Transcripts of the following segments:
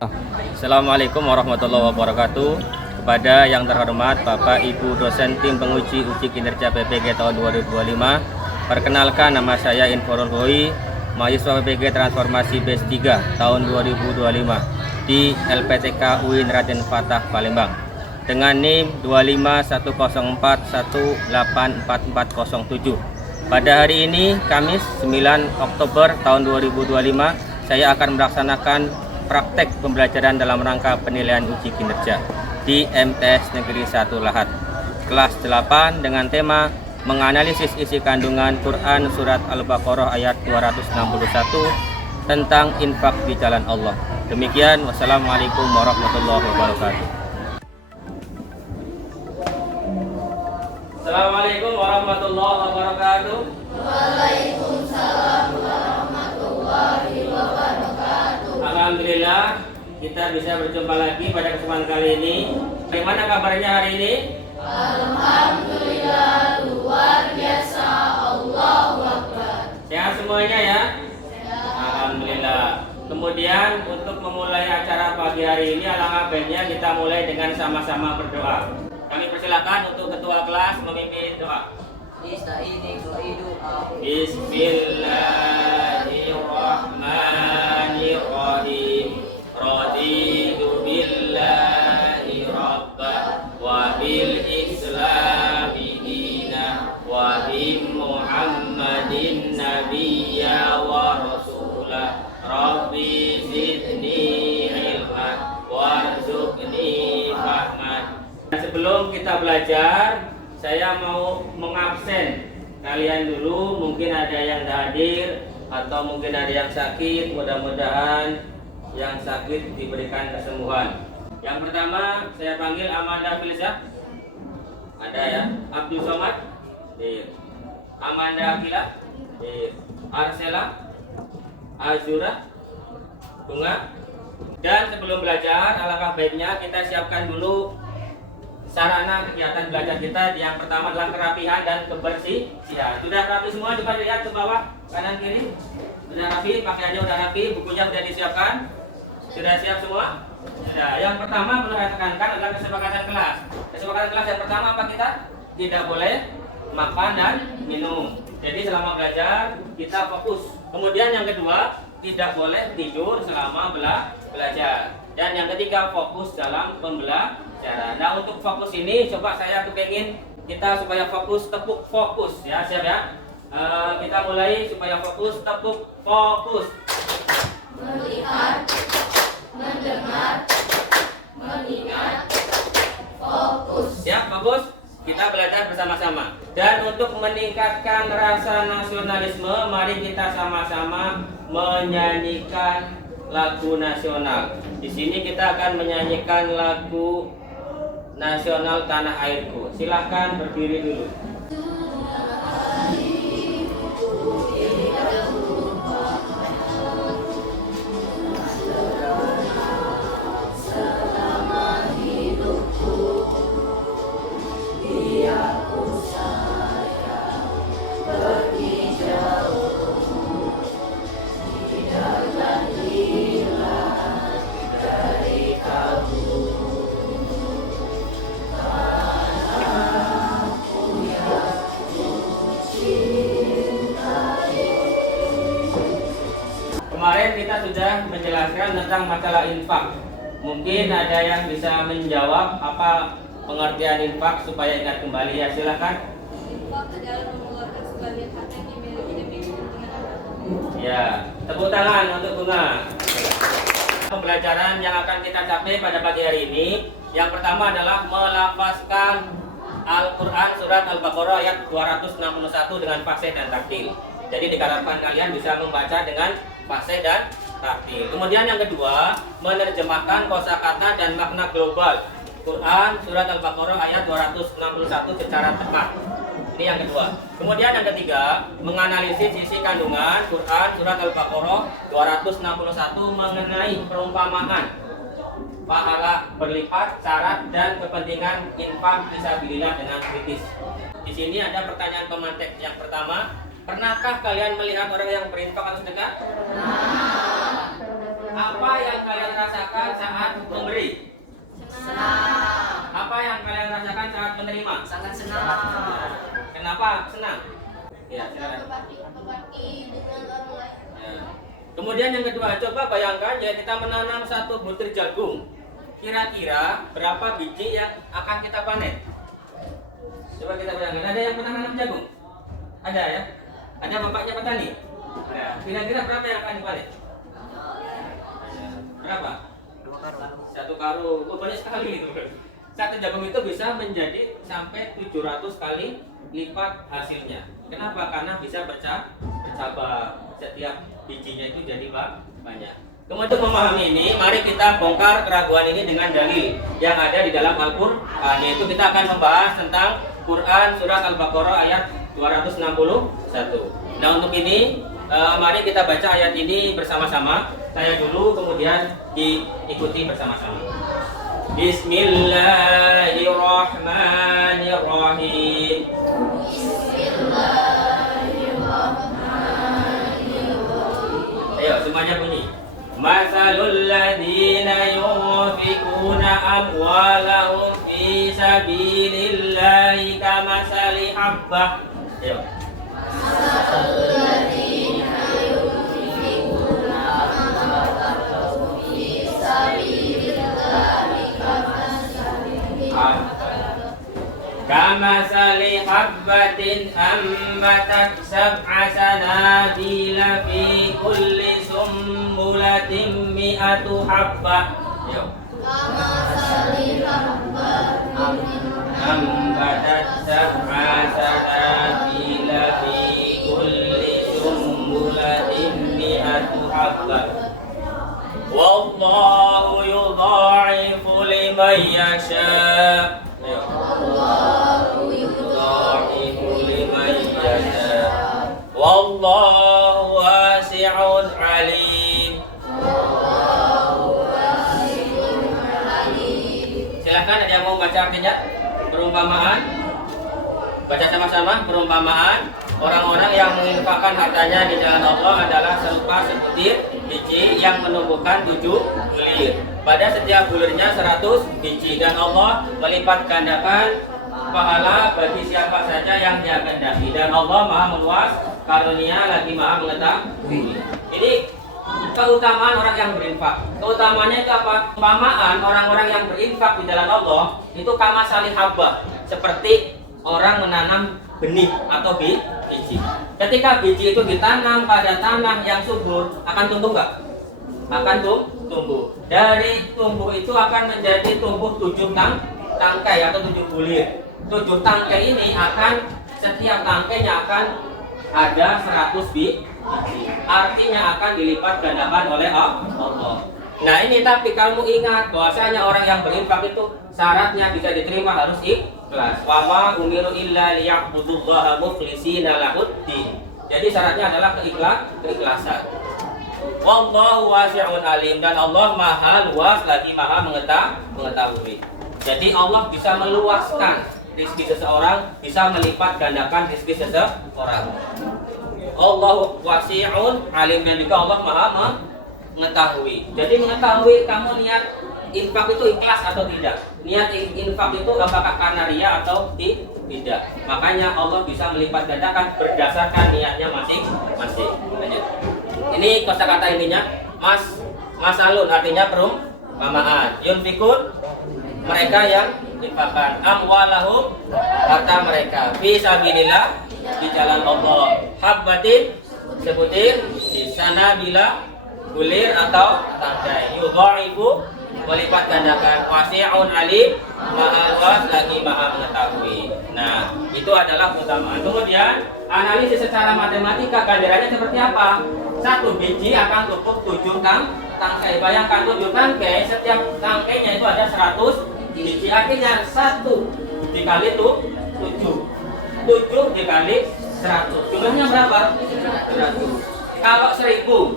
Assalamualaikum warahmatullahi wabarakatuh. Kepada yang terhormat Bapak Ibu dosen tim penguji uji kinerja PPG tahun 2025, perkenalkan nama saya Inforul Hoi, mahasiswa PPG Transformasi Batch 3 tahun 2025 di LPTK UIN Raden Fatah Palembang dengan NIM 2514184407. Pada hari ini Kamis 9 Oktober tahun 2025, saya akan melaksanakan praktek pembelajaran dalam rangka penilaian uji kinerja di MTS Negeri 1 Lahat kelas 8 dengan tema menganalisis isi kandungan Quran Surat Al-Baqarah ayat 261 tentang infak di jalan Allah. Demikian, wassalamualaikum warahmatullahi wabarakatuh. Assalamualaikum warahmatullahi wabarakatuh. Waalaikumsalam warahmatullahi wabarakatuh. Alhamdulillah kita bisa berjumpa lagi pada kesempatan kali ini. Bagaimana kabarnya hari ini? Alhamdulillah luar biasa. Allahu Akbar. Sehat semuanya ya? Alhamdulillah. Kemudian untuk memulai acara pagi hari ini, alangkah baiknya kita mulai dengan sama-sama berdoa. Kami persilakan untuk ketua kelas memimpin doa. Bismillahirrahmanirrahim. Raditu billahi rabba wa bil islami dina wa bi Muhammadin nabiyya wa rasulah. Rabbi zidni ilman warzuqni fahman. Sebelum kita belajar, saya mau mengabsen kalian dulu. Mungkin ada yang tidak hadir atau mungkin ada yang sakit. Mudah-mudahan yang sakit diberikan kesembuhan. Yang pertama saya panggil Amanda Filza. Ada ya. Abdul Somad. Amanda Akila. Arsela. Azura. Bunga. Dan sebelum belajar, alangkah baiknya kita siapkan dulu sarana kegiatan belajar kita. Yang pertama adalah kerapihan dan kebersihan. Sudah rapi semua? Coba lihat ke bawah, kanan kiri. Sudah rapi, pakai aja udah rapi. Bukunya sudah disiapkan. Sudah siap semua? Sudah. Yang pertama perlu saya tekankan adalah kesepakatan kelas. Kesepakatan kelas yang pertama apa kita? Tidak boleh makan dan minum. Jadi selama belajar kita fokus. Kemudian yang kedua, tidak boleh tidur selama belajar. Dan yang ketiga, fokus dalam pembelajaran. Nah, untuk fokus ini coba saya kepengin kita supaya fokus, tepuk fokus ya, siap ya. Kita mulai supaya fokus, tepuk fokus. Melihat, mendengar, mengingat, fokus. Siap, fokus. Kita belajar bersama-sama. Dan untuk meningkatkan rasa nasionalisme, mari kita sama-sama menyanyikan lagu nasional. Di sini kita akan menyanyikan lagu nasional Tanah Airku. Silahkan berdiri dulu. Kemarin kita sudah menjelaskan tentang masalah infak. Mungkin ada yang bisa menjawab apa pengertian infak supaya ingat kembali ya, silakan. Infak adalah mengeluarkan sebagian harta yang dimiliki demi kepentingan agama. Ya, tepuk tangan untuk Bunga. Pembelajaran yang akan kita capai pada pagi hari ini, yang pertama adalah melafazkan Al-Quran Surat Al-Baqarah ayat 261 dengan fasih dan taktil. Jadi diharapkan kalian bisa membaca dengan fasih dan taktil. Kemudian yang kedua, menerjemahkan kosakata dan makna global Quran Surat Al-Baqarah ayat 261 secara tepat. Ini yang kedua. Kemudian yang ketiga, menganalisis isi kandungan Quran Surat Al-Baqarah 261 mengenai perumpamaan pahala berlipat, syarat dan kepentingan infak fisabilillah dengan kritis. Di sini ada pertanyaan pemantik. Yang pertama, pernahkah kalian melihat orang yang berinfak atau sedekah? Apa yang kalian rasakan saat memberi? Senang. Apa yang kalian rasakan saat menerima? Sangat senang. Kenapa senang? Ya, silakan. Berbagi dengan orang lain. Ya. Kemudian yang kedua, coba bayangkan ya kita menanam satu butir jagung. Kira-kira berapa biji yang akan kita panen? Coba kita bayangkan. Ada yang pernah nanam jagung? Ada ya? Ada bapaknya petani? Ada. Kira-kira berapa yang akan dipanen? Berapa? 1 karung. Oh, banyak sekali itu. Satu jagung itu bisa menjadi sampai 700 kali lipat hasilnya. Kenapa? Karena bisa bercabang. Setiap bijinya itu jadi banyak. Kemudian untuk memahami ini, mari kita bongkar keraguan ini dengan dalil yang ada di dalam Al-Qur'an. Yaitu kita akan membahas tentang Quran surat Al-Baqarah ayat 261. Nah, untuk ini mari kita baca ayat ini bersama-sama. Saya dulu, kemudian diikuti bersama-sama. Bismillahirrahmanirrahim. Ayo semuanya bunyi. Masalul ladzina yunfikuna amwalahum fi sabilillahi kamasali habbah. Ayo. Kamasali habbatin ambatat sab'a sanabila fi kulli sumbulatin mi'atu habbah. Ayo. Ambatat sab'a sanabila fi kulli sumbulatin mi'atu habbah. Wallahu yudha'ifu liman yasha'. Wallahu wasi'un alim. Silakan, ada yang mau baca artinya? Perumpamaan. Baca sama-sama. Perumpamaan orang-orang yang menginfakkan hartanya di jalan Allah adalah serupa sebutir biji yang menumbuhkan 7 bulir. Pada setiap bulirnya 100 biji, dan Allah melipat gandakan pahala bagi siapa saja yang Dia kehendaki, dan Allah Maha meluas karunia lagi Maha mengetahui. Ini keutamaan orang yang berinfak. Keutamanya itu apa? Perumpamaan orang-orang yang berinfak di jalan Allah itu kama salih habbah, seperti orang menanam benih atau biji. Ketika biji itu ditanam pada tanah yang subur, akan tumbuh nggak? Akan tumbuh. Dari tumbuh itu akan menjadi tumbuh 7 tangkai atau 7 bulir. 7 tangkai ini akan, setiap tangkainya akan ada 100 biji. Artinya akan dilipat gandakan oleh Allah. Nah ini, tapi kamu ingat bahwasanya orang yang berinfak itu syaratnya bisa diterima harus ikhlas. Wa ma umiru illa liya'budullaha mukhlishina lahuddin. Jadi syaratnya adalah keikhlasan. Wallahu wasi'un alim, dan Allah Maha luas lagi Maha mengetahui. Jadi Allah bisa meluaskan rezeki seseorang, bisa melipat gandakan rezeki seseorang. Allahu wasi'un alim, dan juga Allah Maha mengetahui. Jadi mengetahui kamu niat infak itu ikhlas atau tidak. Niat infak itu apakah karena riya atau tidak. Makanya Allah bisa melipat gandakan berdasarkan niatnya masing-masing. Ini kosakata intinya masalun, artinya perumpamaan. Yunfikun, mereka yang infakkan. Amwalahum, harta mereka. Fi sabilillah, di jalan Allah. Habbatin, sebutir. Di sana bila bulir atau tangkai. Yudha'ifu, melipat gandakan. Wasi'un alim, Maha luas lagi Maha mengetahui. Nah, itu adalah keutamaan. Kemudian analisis secara matematika gandarannya seperti apa? Satu biji akan tumbuh 7 tangkai. Bayangkan 7 tangkai, setiap tangkainya itu ada 100 biji. Artinya 1 dikali 7. 7 dikali 100. Jumlahnya berapa? 100. Kalau 1000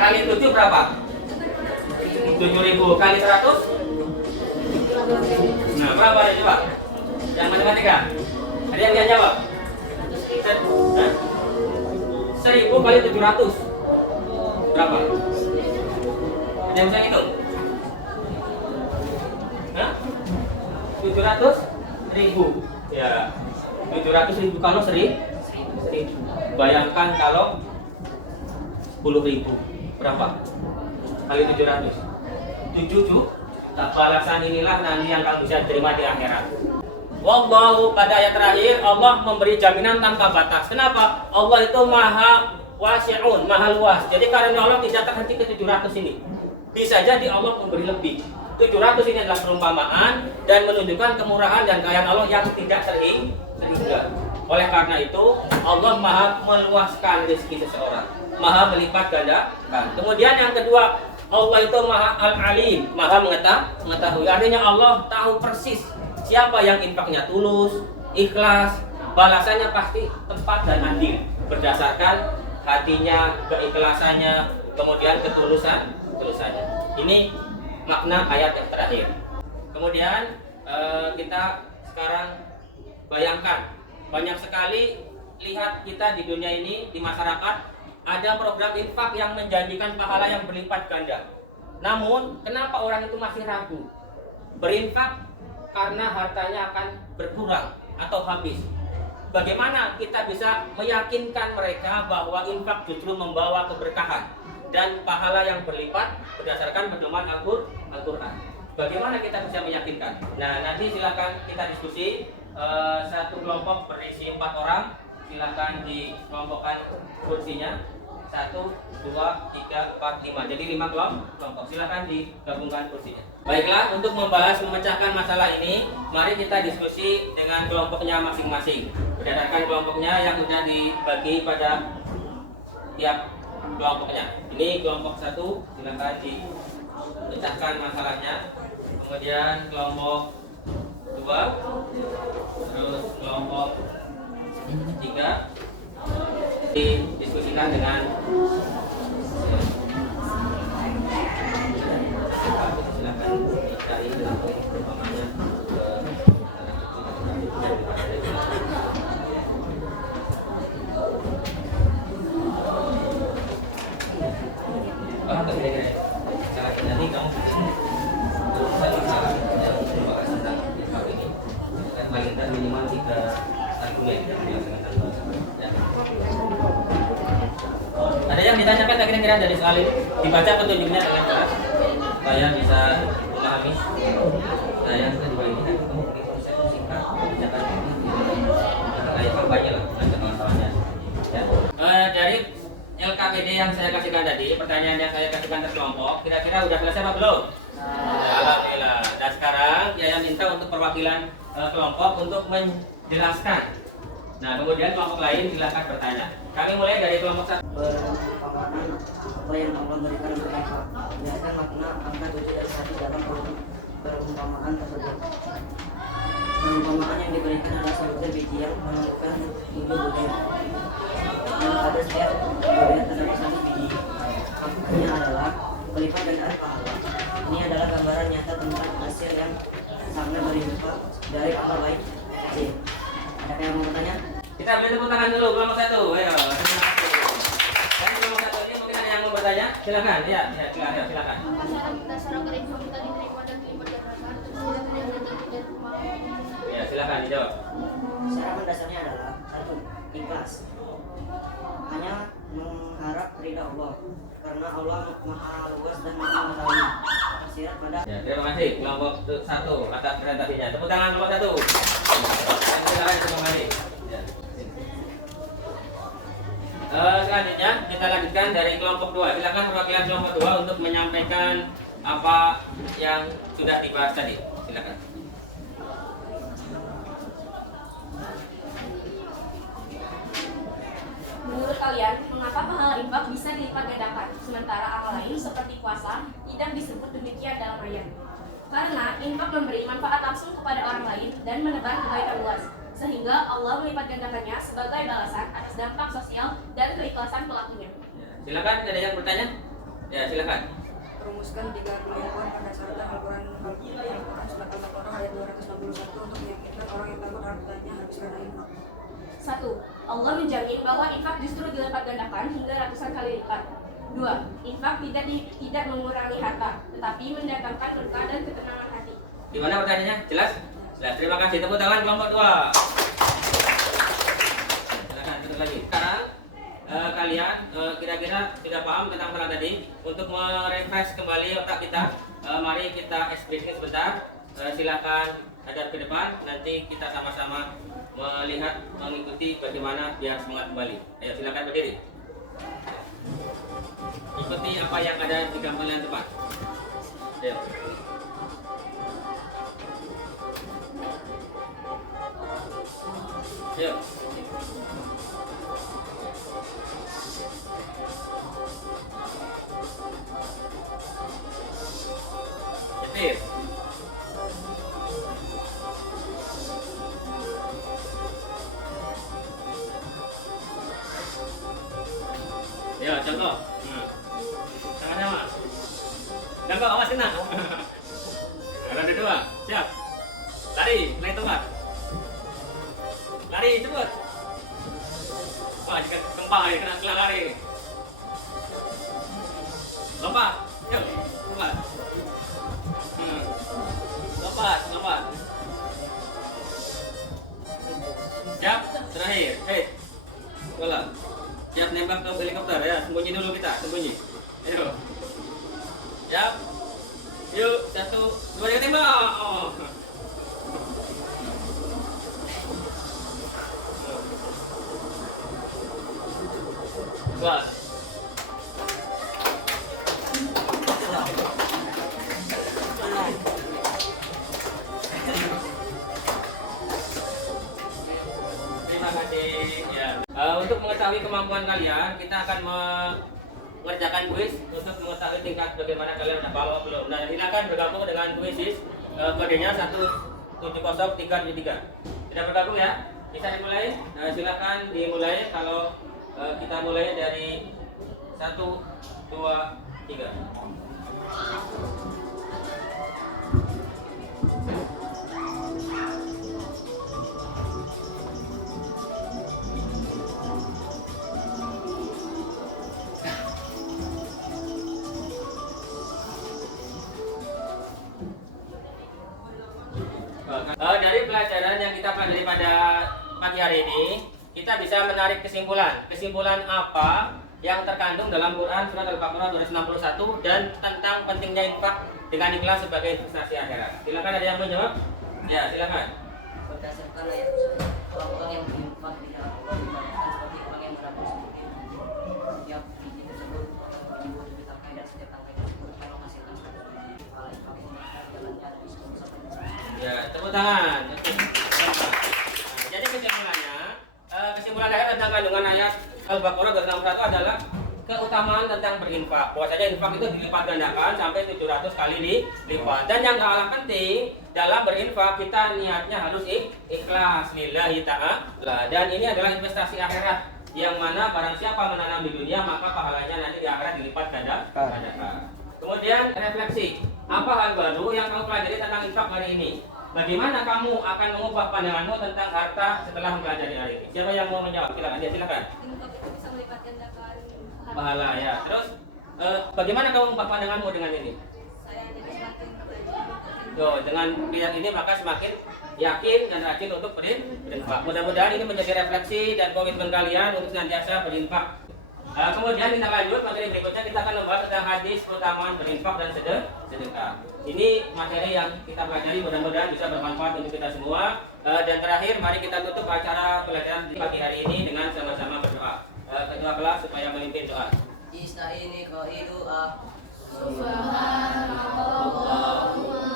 kali 7 berapa? 7.000 kali 100. Nah, berapa ya coba? Yang matematika? Ada yang bisa jawab? 1000 kali 700 berapa? Ada yang bisa ngitung? Hah? 700.000. Ya. 700.000 kalau 1.000. Bayangkan kalau 10.000. Berapa? Kali 700. 7 juta. Balasan inilah nanti yang kamu bisa terima di akhirat. Wallahu, pada ayat terakhir Allah memberi jaminan tanpa batas. Kenapa? Allah itu maha wasi'un, maha luas. Jadi karena Allah tidak terhenti ke 700 ini. Bisa jadi Allah memberi lebih. 700 ini adalah perumpamaan dan menunjukkan kemurahan dan kekayaan Allah yang tidak terhingga. Oleh karena itu Allah maha meluaskan rezeki seseorang, maha melipat gandakan. Kemudian yang kedua, Allah itu maha al-alim, maha mengetahui. Artinya Allah tahu persis siapa yang infaknya tulus, ikhlas, balasannya pasti tepat dan adil berdasarkan hatinya, keikhlasannya, kemudian ketulusannya. Ini makna ayat yang terakhir. Kemudian kita sekarang bayangkan, banyak sekali lihat kita di dunia ini, di masyarakat ada program infak yang menjanjikan pahala yang berlipat ganda. Namun, kenapa orang itu masih ragu berinfak? Karena hartanya akan berkurang atau habis. Bagaimana kita bisa meyakinkan mereka bahwa infak justru membawa keberkahan dan pahala yang berlipat berdasarkan pedoman Al-Quran? Bagaimana kita bisa meyakinkan? Nah, nanti silakan kita diskusi. Satu kelompok berisi 4 orang. Silakan dikelompokkan kursinya. 1, 2, 3, 4, 5. Jadi 5 kelompok. Silakan digabungkan kursinya. Baiklah, untuk membahas memecahkan masalah ini, mari kita diskusi dengan kelompoknya masing-masing. Berdasarkan kelompoknya yang sudah dibagi pada tiap kelompoknya. Ini kelompok 1, silakan dipecahkan masalahnya. Kemudian kelompok 2, terus kelompok 3 didiskusikan dengan silakan dicari umpamanya nanti kamu paling minimal 3 argumen yang dilaksanakan. Ada yang ditanyakan tak kira-kira dari soal ini? Dibaca petunjuknya dengan jelas supaya bisa memahami. Nah, yang kedua ini kan kamu beri konsep singkat, jangan kayak kampanye lah, bukan kawan-kawannya. Ya. Dari LKPD yang saya kasihkan tadi, pertanyaan yang saya kasihkan terkelompok, kira-kira udah selesai apa belum? Alhamdulillah. Nah, sekarang saya minta untuk perwakilan kelompok untuk menjelaskan. Nah, kemudian kelompok lain silakan bertanya. Kami mulai dari kelompok 1. Perumpamaan apa yang Allah berikan untuk infak. Jelaskan makna angka 7 dan 1 dalam perumpamaan tersebut. Perumpamaan yang diberikan adalah sebutir biji yang menentukan 7 butir. Yang pada setiap butir terdapat 1 biji. Maksudnya adalah pelipat gandaan pahala. Ini adalah gambaran nyata tentang hasil yang sangat berlimpah dari amal baik kecil. Ada yang mau bertanya? Kita beri tepuk tangan dulu kelompok 1. Ayo, terima kasih. Dan kelompok 1 ini mungkin ada yang mau bertanya? Silakan. Silakan. Apa syarat dasar agar infak kita diterima dan dilipat gandakan? Silakan yang nanti dan pemahaman. Ya, silakan dijawab. Syarat mendasarnya adalah 1. Ikhlas. Hanya mengharap ridha Allah, karena Allah maha luas dan maha mengetahui. Tersirat pada. Ya, terima kasih kelompok 1 atas presentasinya. Tepuk tangan kelompok 1. Dan silakan kembali. Ya. Selanjutnya kita lanjutkan dari kelompok 2. Silakan perwakilan kelompok 2 untuk menyampaikan apa yang sudah dibahas tadi. Silakan. Menurut kalian, mengapa pahala infak bisa dilipat gandakan, sementara amal lain seperti puasa tidak disebut demikian dalam ayat? Karena infak memberi manfaat langsung kepada orang lain dan menebar kebaikan luas, sehingga Allah melipat gandakannya sebagai balasan atas dampak sosial dan keikhlasan pelakunya. Silakan, ada yang bertanya? Ya, silakan. Rumuskan 3 kelompok berdasarkan Al-Quran yang surat Al-Baqarah ayat 261 untuk meyakinkan orang yang takut hartanya habis karena infak. 1. Allah menjamin bahwa infak justru dilipat gandakan hingga ratusan kali lipat. 2. Infak tidak mengurangi harta, tetapi mendatangkan berkah dan ketenangan hati. Gimana pertanyaannya? Jelas? Jelas. Terima kasih. Tepuk tangan kelompok 2. Silakan tutup lagi. Sekarang kalian kira-kira sudah paham tentang hal tadi. Untuk merefresh kembali otak kita, mari kita ekspresi sebentar. Silakan hadap ke depan. Nanti kita sama-sama melihat, mengikuti bagaimana biar semangat kembali. Ayo silakan berdiri. Ikuti apa yang ada di gambaran depan. Ayo. Ayo. Nyetir. Ya, contoh. Sama-sama. Contoh, awas kena. Roda 2. Siap. Lari, naik tongkat. Lari cepet. Wah, jika kempang ya, kena lari. Lompat. Yuk, lompat. Lompat. Siap, terakhir. Bola. Siap nembak ke helikopter ya, sembunyi dulu kita, sembunyi. Ayo. Siap. Yuk, 1, 2, 3, tembak. Oh. Buat. Terima kasih. Ya. Untuk mengetahui kemampuan kalian, kita akan mengerjakan kuis untuk mengetahui tingkat bagaimana kalian sudah paham atau belum. Nah, silakan bergabung dengan kuisis. Kodenya 170373. Sudah bergabung ya? Bisa dimulai? Nah, silakan dimulai. Kalau kita mulai dari 1, 2, 3. Dari pelajaran yang kita pelajari pada pagi hari ini, kita bisa menarik kesimpulan. Kesimpulan apa yang terkandung dalam Quran surat Al-Baqarah 261 dan tentang pentingnya infak dengan ikhlas sebagai investasi akhirat. Silakan, ada yang menjawab? Ya, silakan. Berdasarkan ayat tersebut, orang-orang yang berinfak di jalan Allah dibayangkan seperti orang yang menabur seperti setiap biji tersebut akan menumbuh 7 tangkai dan setiap tangkai tersebut akan menghasilkan 100 biji kepala infak yang jalannya dari 10 sampai 20. Ya, tepuk tangan. Jadi kesimpulannya, kesimpulan ayat tentang kandungan ayat Al-Baqarah 261 adalah keutamaan tentang berinfak. Bahwasanya infak itu dilipat gandakan sampai 700 kali dilipat. Dan yang kalah penting dalam berinfak, kita niatnya harus ikhlas lillahi ta'ala. Dan ini adalah investasi akhirat, yang mana barang siapa menanam di dunia maka pahalanya nanti di akhirat dilipat gandakan. Kemudian refleksi, apa hal baru yang kamu pelajari tentang infak hari ini? Bagaimana kamu akan mengubah pandanganmu tentang harta setelah mempelajari hari ini? Siapa yang mau menjawab? Silakan. Ya, silakan. Infak itu bisa melipat gandakan Pahala ya. Terus bagaimana kamu mengubah pandanganmu dengan ini? saya jadi semakin rajin. Tuh, dengan lihat ini maka semakin yakin dan rajin untuk berinfak. Mudah-mudahan ini menjadi refleksi dan komitmen kalian untuk senantiasa berinfak. Kemudian kita lanjut materi berikutnya, kita akan membahas tentang hadis keutamaan berinfak dan sedekah. Ini materi yang kita pelajari, mudah-mudahan bisa bermanfaat untuk kita semua. Dan terakhir, mari kita tutup acara pelajaran di pagi hari ini dengan sama-sama berdoa. Ketua kelas supaya memimpin doa. Ista'ini doa. Subhanallahumma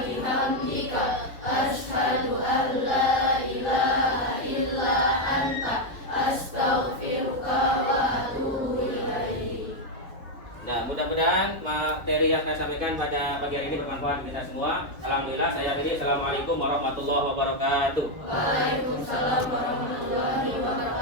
bihamdika asyhadu an la ilaha illa anta astaghfiruka wa atubu ilaik. Nah, mudah-mudahan materi yang saya sampaikan pada pagi hari ini bermanfaat untuk kita semua. Alhamdulillah, saya akhiri. Assalamualaikum warahmatullahi wabarakatuh. Waalaikumsalam warahmatullahi wabarakatuh.